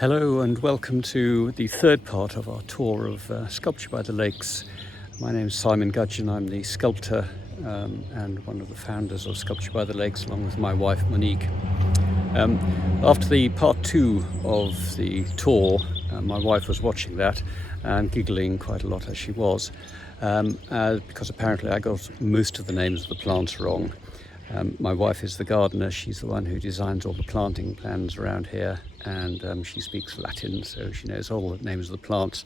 Hello and welcome to the third part of our tour of Sculpture by the Lakes. My name is Simon Gudgeon. I'm the sculptor and one of the founders of Sculpture by the Lakes, along with my wife Monique. After the part two of the tour, my wife was watching that and giggling quite a lot as she was, because apparently I got most of the names of the plants wrong. My wife is the gardener. She's the one who designs all the planting plans around here, and she speaks Latin, so she knows all the names of the plants.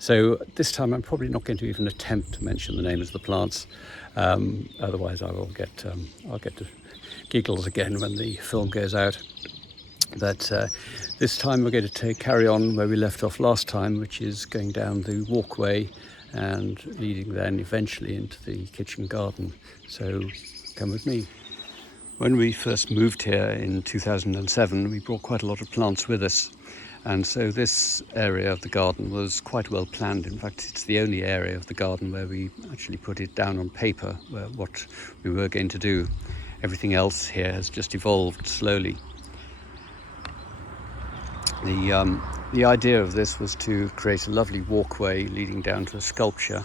So this time I'm probably not going to even attempt to mention the names of the plants, otherwise I'll get to giggles again when the film goes out. But this time we're going to carry on where we left off last time, which is going down the walkway and leading then eventually into the kitchen garden. So come with me. When we first moved here in 2007, we brought quite a lot of plants with us. And so this area of the garden was quite well planned. In fact, it's the only area of the garden where we actually put it down on paper, what we were going to do. Everything else here has just evolved slowly. The idea of this was to create a lovely walkway leading down to a sculpture,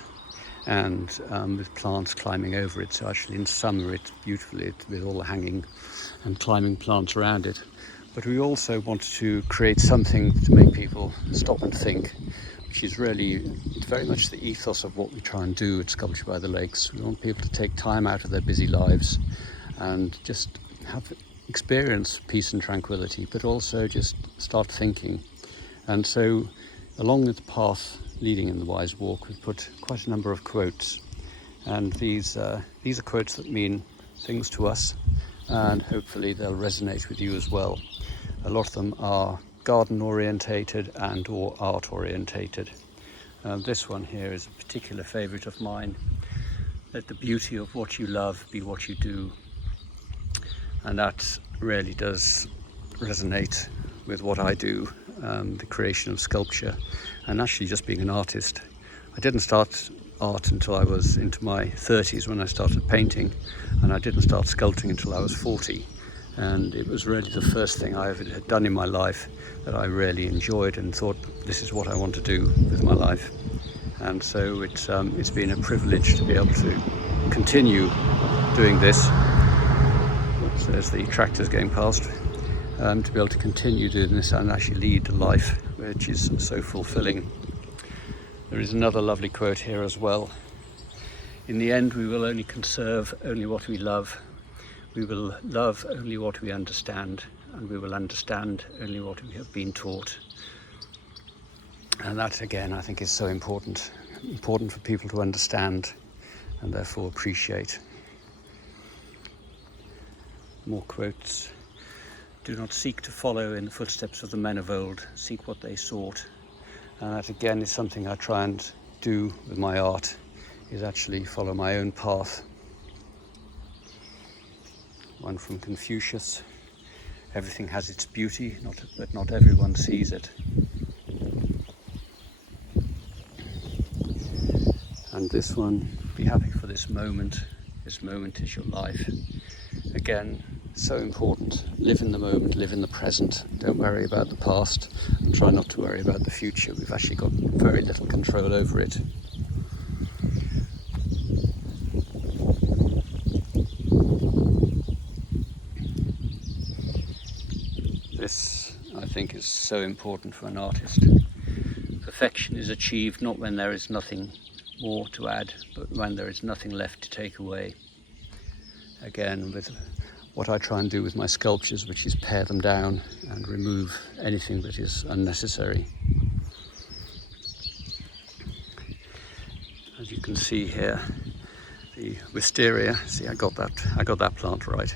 and with plants climbing over it. So actually in summer it's beautiful with all the hanging and climbing plants around it. But we also wanted to create something to make people stop and think, which is really very much the ethos of what we try and do at Sculpture by the Lakes. We want people to take time out of their busy lives and just experience peace and tranquility, but also just start thinking. And so along the path leading in the Wise Walk, we've put quite a number of quotes, and these are quotes that mean things to us, and hopefully they'll resonate with you as well. A lot of them are garden orientated and or art orientated. This one here is a particular favourite of mine. Let the beauty of what you love be what you do. And that really does resonate with what I do, the creation of sculpture, and actually just being an artist. I didn't start art until I was into my 30s when I started painting, and I didn't start sculpting until I was 40. And it was really the first thing I ever had done in my life that I really enjoyed and thought, this is what I want to do with my life. And so it's been a privilege to be able to continue doing this. Oops, there's the tractors going past. To be able to continue doing this and actually lead a life which is so fulfilling. There is another lovely quote here as well. In the end, we will only conserve only what we love. We will love only what we understand, and we will understand only what we have been taught. And that, again, I think is so important for people to understand and therefore appreciate. More quotes. Do not seek to follow in the footsteps of the men of old, seek what they sought. And that again is something I try and do with my art, is actually follow my own path. One from Confucius: everything has its beauty, but not everyone sees it. And this one: be happy for this moment is your life. Again, so important. Live in the moment, live in the present. Don't worry about the past, and try not to worry about the future. We've actually got very little control over it. This, I think, is so important for an artist. Perfection is achieved not when there is nothing more to add, but when there is nothing left to take away. Again, with what I try and do with my sculptures, which is pare them down and remove anything that is unnecessary. As you can see here, the wisteria, see I got that plant right,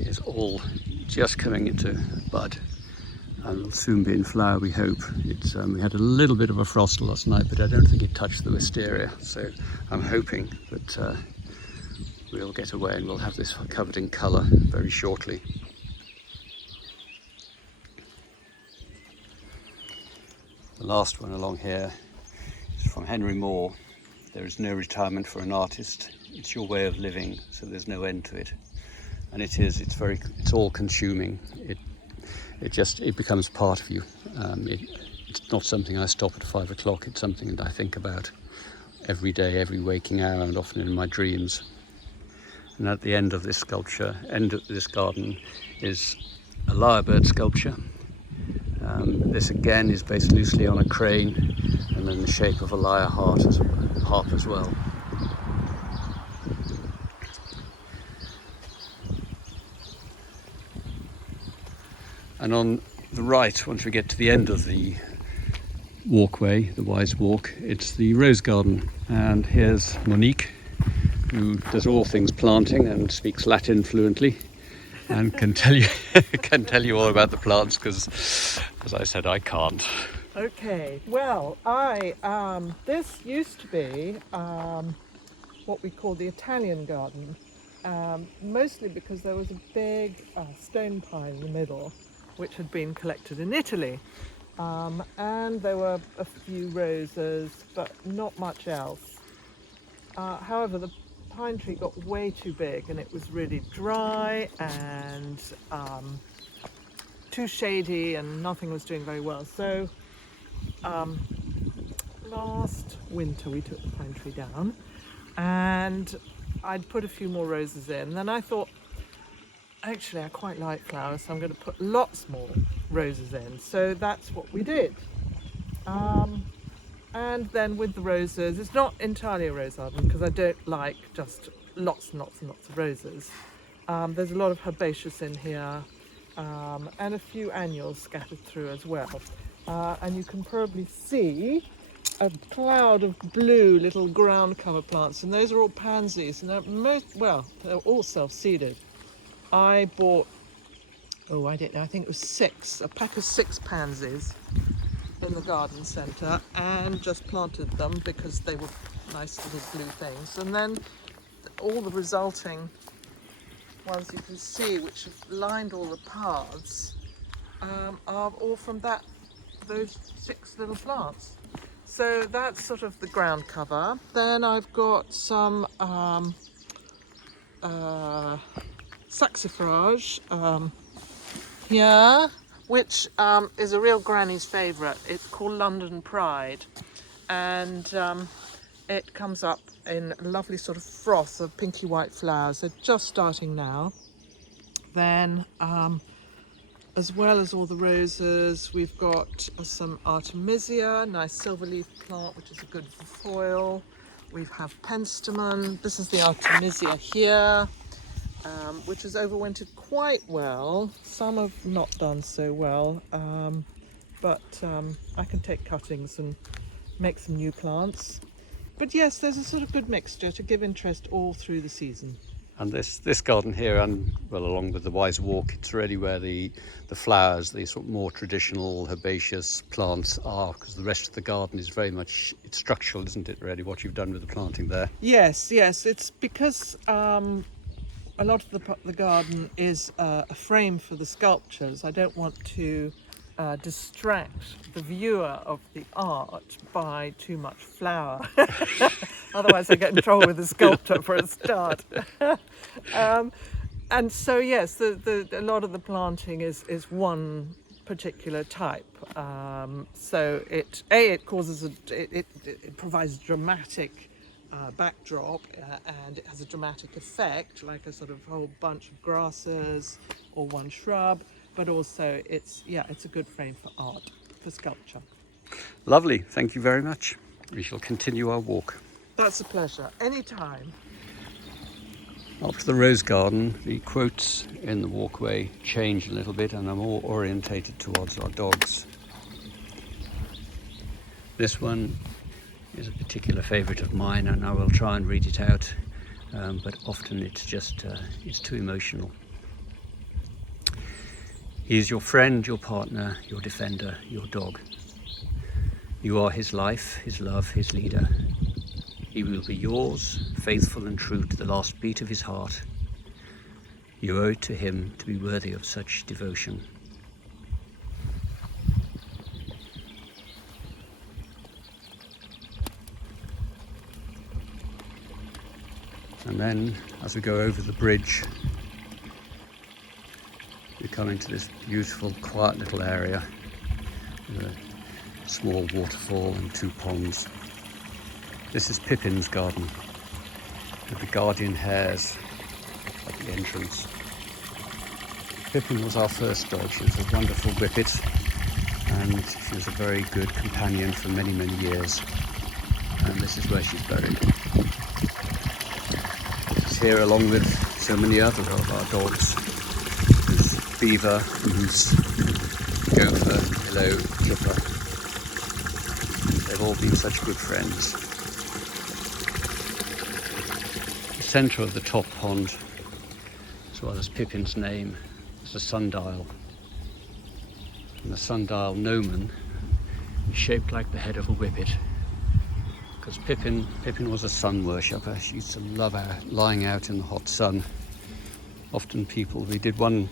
is all just coming into bud and will soon be in flower, we hope. We had a little bit of a frost last night, but I don't think it touched the wisteria, so I'm hoping that we'll get away and we'll have this covered in colour very shortly. The last one along here is from Henry Moore. There is no retirement for an artist. It's your way of living, so there's no end to it. And it's all consuming. It becomes part of you. It's not something I stop at 5 o'clock. It's something that I think about every day, every waking hour, and often in my dreams. And at the end of this sculpture, end of this garden, is a lyrebird sculpture. This again is based loosely on a crane and in the shape of a lyre harp as well. And on the right, once we get to the end of the walkway, the Wise Walk, it's the rose garden. And here's Monique, who does all things planting and speaks Latin fluently and can tell you all about the plants, because, as I said, I can't. Okay, well, this used to be what we call the Italian garden, mostly because there was a big stone pine in the middle, which had been collected in Italy. And there were a few roses, but not much else. However, the pine tree got way too big and it was really dry and too shady, and nothing was doing very well. So last winter we took the pine tree down and I'd put a few more roses in. Then I thought, actually I quite like flowers, so I'm going to put lots more roses in. So that's what we did. And then with the roses, it's not entirely a rose garden because I don't like just lots and lots and lots of roses. There's a lot of herbaceous in here, and a few annuals scattered through as well. And you can probably see a cloud of blue little ground cover plants, and those are all pansies, and they're all self-seeded. I bought, I don't know, I think it was a pack of 6 pansies in the garden centre, and just planted them because they were nice little blue things. And then all the resulting ones you can see, which have lined all the paths, are all from those 6 little plants. So that's sort of the ground cover. Then I've got some saxifrage here, which is a real granny's favourite. It's called London Pride, and it comes up in a lovely sort of froth of pinky white flowers. They're just starting now. Then as well as all the roses, we've got some Artemisia, nice silver leaf plant, which is good for foil. We have penstemon. This is the Artemisia here, which has overwintered quite well. Some have not done so well, but I can take cuttings and make some new plants. But yes, there's a sort of good mixture to give interest all through the season. And this garden here, and well, along with the Wise Walk, it's really where the flowers, the sort of more traditional herbaceous plants are, because the rest of the garden is very much, it's structural, isn't it, really, what you've done with the planting there? Yes, it's because a lot of the garden is a frame for the sculptures. I don't want to distract the viewer of the art by too much flower. Otherwise I get in trouble with the sculptor for a start. And so yes, a lot of the planting is one particular type. So it causes it provides a dramatic backdrop, and it has a dramatic effect, like a sort of whole bunch of grasses or one shrub. But also it's a good frame for art, for sculpture. Lovely, thank you very much. We shall continue our walk. That's a pleasure, anytime. After the rose garden, the quotes in the walkway change a little bit and are more orientated towards our dogs. This one is a particular favourite of mine, and I will try and read it out, but often it's just it's too emotional. He is your friend, your partner, your defender, your dog. You are his life, his love, his leader. He will be yours, faithful and true to the last beat of his heart. You owe it to him to be worthy of such devotion. And then, as we go over the bridge, we come into this beautiful, quiet little area with small waterfall and 2 ponds. This is Pippin's garden with the guardian hares at the entrance. Pippin was our first dog. She was a wonderful whippet, and she was a very good companion for many, many years. And this is where she's buried. She's here along with so many other of our dogs. There's Beaver, Moose, Gopher, Pillow, Clipper. They've all been such good friends. The centre of the top pond, as well as Pippin's name, is the sundial. And the sundial gnomon is shaped like the head of a whippet. Because Pippin was a sun worshipper. She used to love lying out in the hot sun. Often we did one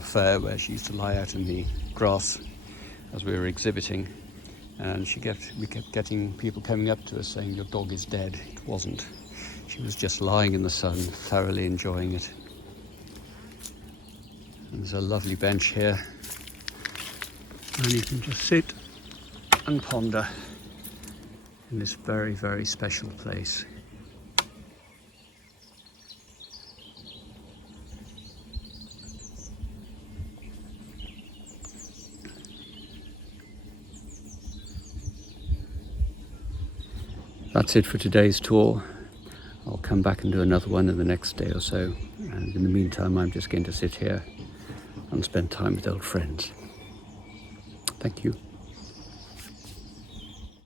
fair where she used to lie out in the grass as we were exhibiting, and we kept getting people coming up to us saying, "Your dog is dead." It wasn't. She was just lying in the sun, thoroughly enjoying it. And there's a lovely bench here, and you can just sit and ponder in this very, very special place. That's it for today's tour. I'll come back and do another one in the next day or so. And in the meantime, I'm just going to sit here and spend time with old friends. Thank you.